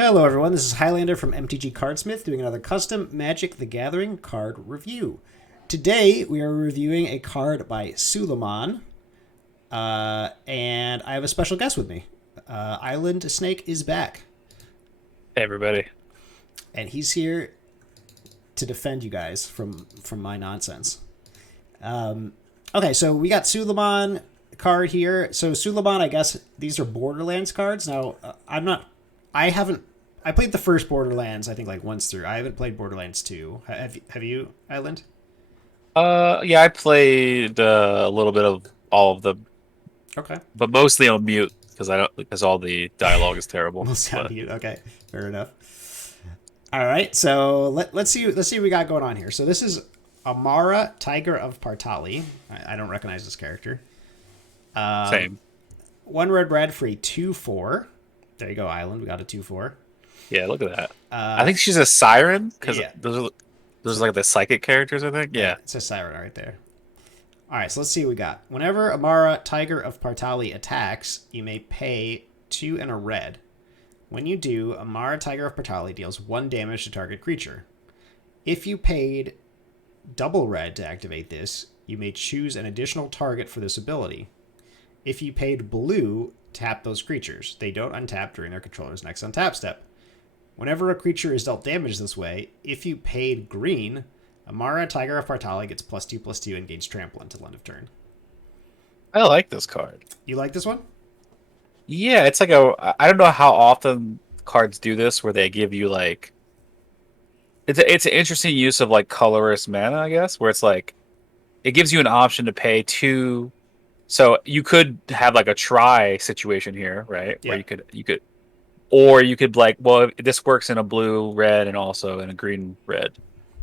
Hello, everyone. This is Highlander from MTG Cardsmith doing another custom Magic the Gathering card review. Today, we are reviewing a card by Suleman, and I have a special guest with me. Islandsnake is back, Hey everybody. and he's here to defend you guys from my nonsense. Okay, so we got Suleman card here. So Suleman, I guess these are Borderlands cards. Now, I haven't. I played the first Borderlands, I think, like once through. I haven't played Borderlands 2. Have you, Island? Yeah, I played a little bit of all of them, Okay. but mostly on mute because I don't because all the dialogue is terrible. We'll sound But mute. Okay, fair enough. All right, so let's see what we got going on here. So this is Amara, Tiger of Partali. I don't recognize this character. same. One red for a 2/4. There you go, Island. We got a 2/4. Yeah, look at that. I think she's a siren because Yeah. those are like the psychic characters. I think. Yeah. It's a siren right there. All right, so let's see what we got. Whenever Amara, Tiger of Partali attacks, you may pay 2 and a red. When you do, Amara, Tiger of Partali deals 1 damage to target creature. If you paid double red to activate this, you may choose an additional target for this ability. If you paid blue, tap those creatures. They don't untap during their controller's next untap step. Whenever a creature is dealt damage this way, if you paid green, Amara, Tiger of Partali gets +2/+2 and gains trample until end of turn. I like this card. You like this one? Yeah, it's like I don't know how often cards do this where they give you like it's an interesting use of like colorless mana, I guess, where it's like it gives you an option to pay two. So you could have like a try situation here, right? Where Yeah. you could or you could like, well, this works in a blue red and also in a green red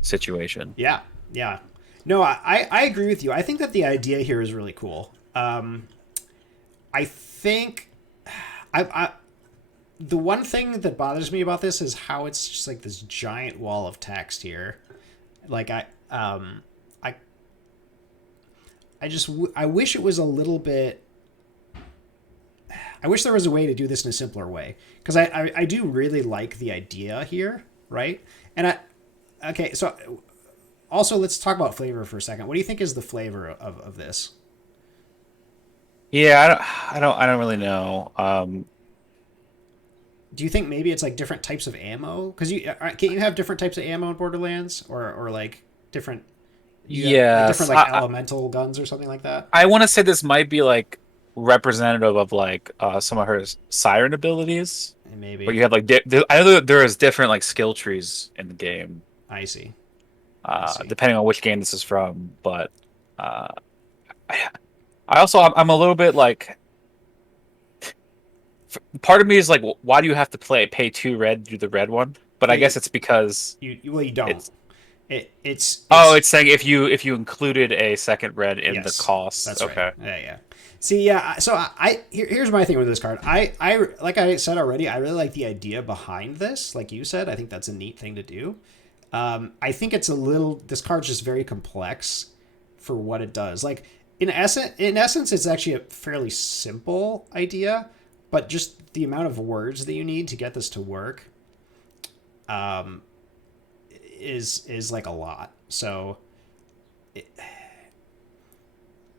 situation. Yeah. Yeah. No, I agree with you. I think that the idea here is really cool. I think I the one thing that bothers me about this is how it's just like this giant wall of text here. Like I I wish it was a little bit. I wish there was a way to do this in a simpler way because I do really like the idea here, right? And okay, so also let's talk about flavor for a second. What do you think is the flavor of this? Yeah, I don't really know. Do you think maybe it's like different types of ammo? Because can't you have different types of ammo in Borderlands or like different like Yes, different like elemental guns or something like that? I want to say this might be like representative of like some of her siren abilities, where Maybe. you have like I know that there is different like skill trees in the game, I see. I see. depending on which game this is from. But uh, I also I'm a little bit like part of me is like, why do you have to pay two red to do the red one? But I Yeah, guess it's because well, you don't. it's It's it's saying if you included a second red in the yes, cost. that's right. Okay. Yeah, yeah. See, yeah. So here's my thing with this card. I like I said already. I really like the idea behind this. Like you said, I think that's a neat thing to do. I think it's a little. This card's just very complex for what it does. Like in essence, it's actually a fairly simple idea, but just the amount of words that you need to get this to work, um, is like a lot. So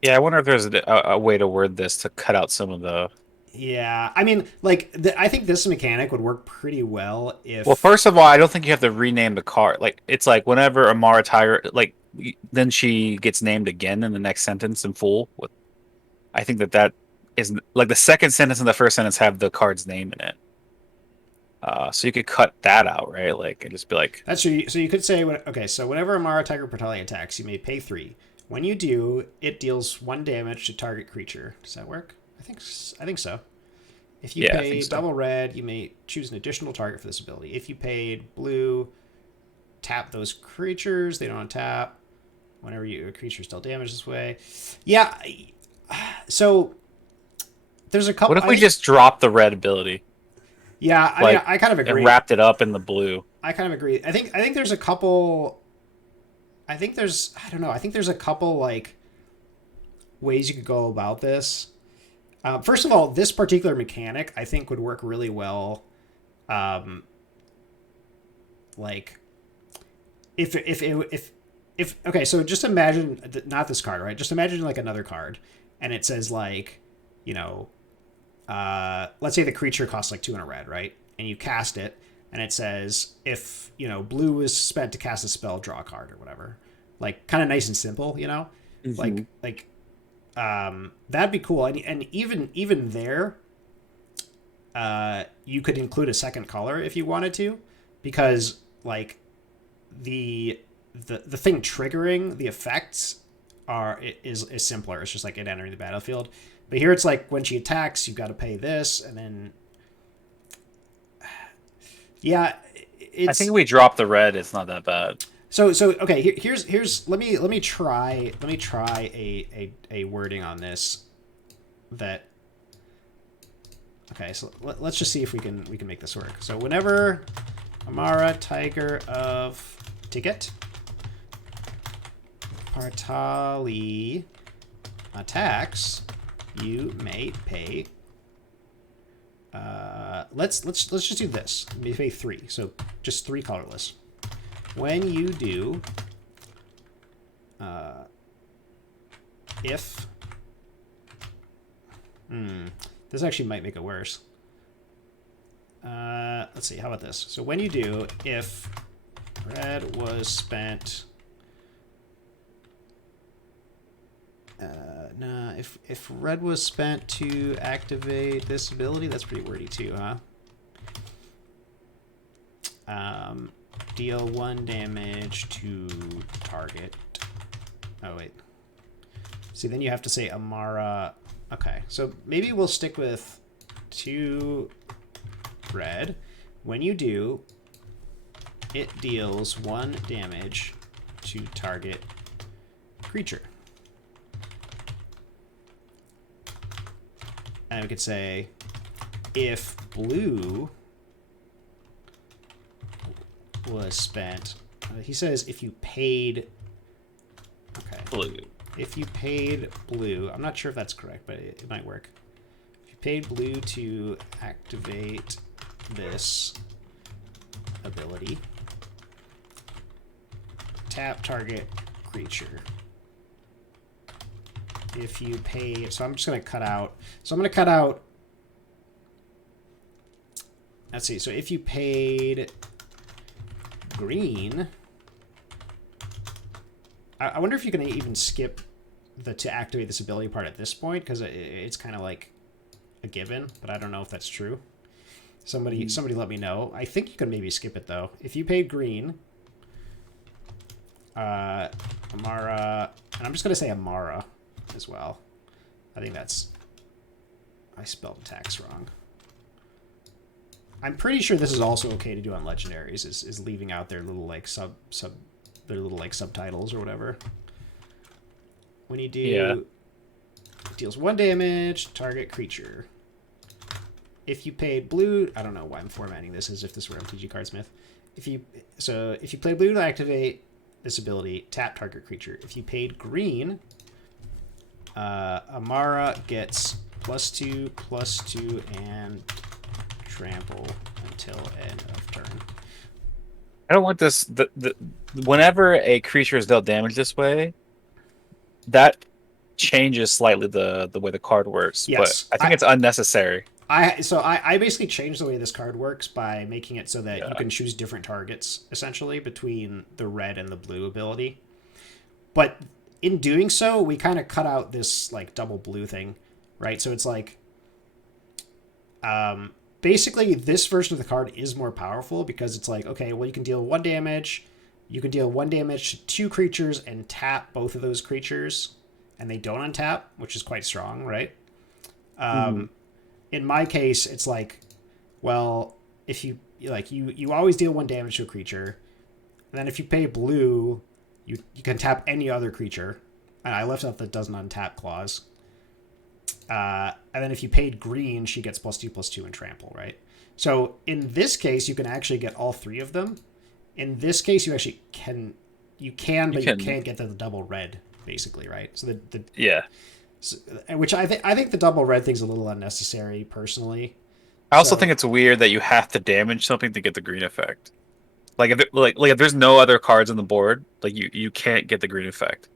Yeah, I wonder if there's a way to word this to cut out some of the. yeah, I mean, like I think this mechanic would work pretty well Well, if first of all, I don't think you have to rename the card. Like it's like whenever Amara Tiger, like then she gets named again in the next sentence in full. I think that is like the second sentence and the first sentence have the card's name in it. So you could cut that out, right? Like and just be like, that's true. So you could say, okay, so whenever Amara Tiger Partali attacks, you may pay 3. When you do, it deals 1 damage to target creature. Does that work? I think so. If you yeah, I pay think so. double red, you may choose an additional target for this ability. If you paid blue, tap those creatures. They don't untap. Whenever a creature is dealt damage this way. Yeah. So there's a couple. What if we just drop the red ability, Yeah, I mean, like, I kind of and agree. wrapped it up in the blue? I kind of agree. I think there's a couple. I don't know. I think there's a couple like ways you could go about this. First of all, this particular mechanic I think would work really well um, like if okay, so just imagine not this card, right? Just imagine like another card, and it says like, you know, let's say the creature costs like 2 and a red, right? And you cast it, and it says if blue is spent to cast a spell, draw a card or whatever. Like kind of nice and simple, Hmm. like that'd be cool. And even there, you could include a second color if you wanted to, because like the the thing triggering the effects is simpler. It's just like it entering the battlefield. But here it's like when she attacks, you've got to pay this, and then yeah, I think if it's we drop the red, it's not that bad. so okay. Here's let me try a wording on this that okay. So let's just see if we can make this work. So whenever Amara, Tiger of Ticket, Partali attacks, you may pay. Let's just do this. You pay 3, so just 3 colorless. When you do, if, this actually might make it worse. Let's see. How about this? So when you do, if red was spent. Nah, if red was spent to activate this ability, that's pretty wordy too, huh? Deal 1 damage to target. Oh, wait. See, then you have to say Amara. Okay, so maybe we'll stick with 2 red. When you do, it deals 1 damage to target creature. And we could say, if blue was spent, he says if you paid, okay, Blue. if you paid blue, I'm not sure if that's correct, but it might work. If you paid blue to activate this ability, tap target creature. If you pay, so I'm just going to cut out, let's see, so if you paid green, I wonder if you can even skip the to activate this ability part at this point, because it's kind of like a given, but I don't know if that's true. Somebody let me know. I think you can maybe skip it though. If you paid green, Amara, and I'm just going to say Amara as well. I think that's, I spelled attacks wrong. I'm pretty sure this is also okay to do on legendaries, is leaving out their little like their little like subtitles or whatever. When you do, Yeah. deals 1 damage, target creature. If you paid blue, I don't know why I'm formatting this as if this were MTG Cardsmith. If you played blue to activate this ability, tap target creature. If you paid green, Amara gets +2/+2 and trample until end of turn. I don't want this. Whenever a creature is dealt damage this way, that changes slightly the way the card works. But Yes, I think it's unnecessary. I basically changed the way this card works by making it so that you Yeah. can choose different targets essentially between the red and the blue ability. But in doing so, we kind of cut out this like double blue thing, right? So it's like, basically this version of the card is more powerful because it's like, okay, well you can deal 1 damage, you can deal 1 damage to 2 creatures and tap both of those creatures, and they don't untap, which is quite strong, right? Mhm. In my case, it's like, well, if you always deal 1 damage to a creature, and then if you pay blue, you can tap any other creature. And I left out the doesn't untap clause. And then if you paid green, she gets +2/+2 and trample, right? So in this case, you can actually get all 3 of them. In this case, you actually can, You but you can. can't get the double red, basically, right? So Yeah. which I think the double red thing's a little unnecessary personally. I also So think it's weird that you have to damage something to get the green effect. Like like if there's no other cards on the board, like you can't get the green effect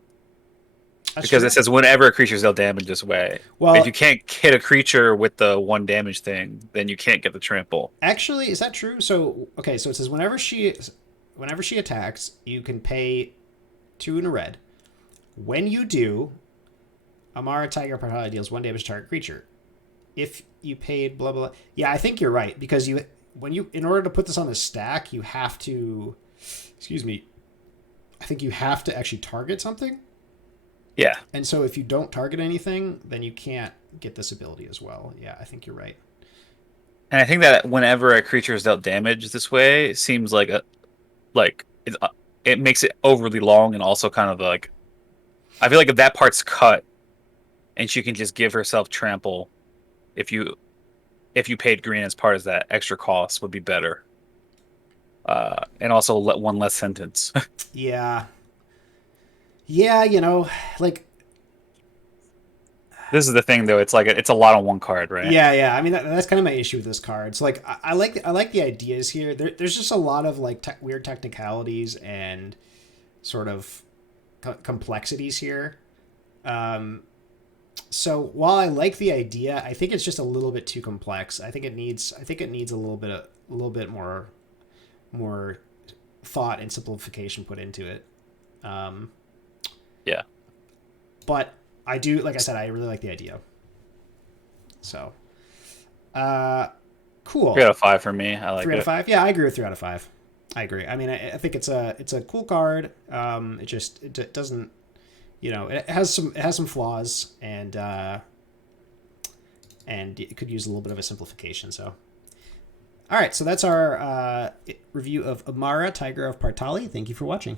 that's because it true. says whenever a creature's dealt damage this way. If you Well, can't hit a creature with the one damage thing, then you can't get the trample. actually, is that true? So okay, so it says whenever she attacks, you can pay 2 and a red. When you do, Amara Tiger Partali deals 1 damage to target creature. If you paid blah blah, yeah, I think you're right because in order to put this on the stack, you have to, excuse me, I think you have to actually target something. Yeah, And so if you don't target anything, then you can't get this ability as well. Yeah, I think you're right. and I think that whenever a creature is dealt damage this way, it seems like it makes it overly long and also kind of like I feel like if that part's cut and she can just give herself trample, if you paid green as part of that extra cost would be better. And also let one less sentence. Yeah. Yeah, like This is the thing though; it's like it's a lot on one card, right? yeah. I mean, that's kind of my issue with this card. So like, I like the ideas here. There's just a lot of like weird technicalities and sort of complexities here. Um, so while I like the idea, I think it's just a little bit too complex. I think it needs a little bit more thought and simplification put into it. Um, Yeah, but I do, like I said, I really like the idea. So, uh, three cool. out of five for me. I like 3 out of it. 5. Yeah, I agree with 3 out of 5. I agree. I mean, I think it's a cool card. It doesn't, it has some flaws, and it could use a little bit of a simplification. So, all right. So that's our review of Amara, Tiger of Partali. Thank you for watching.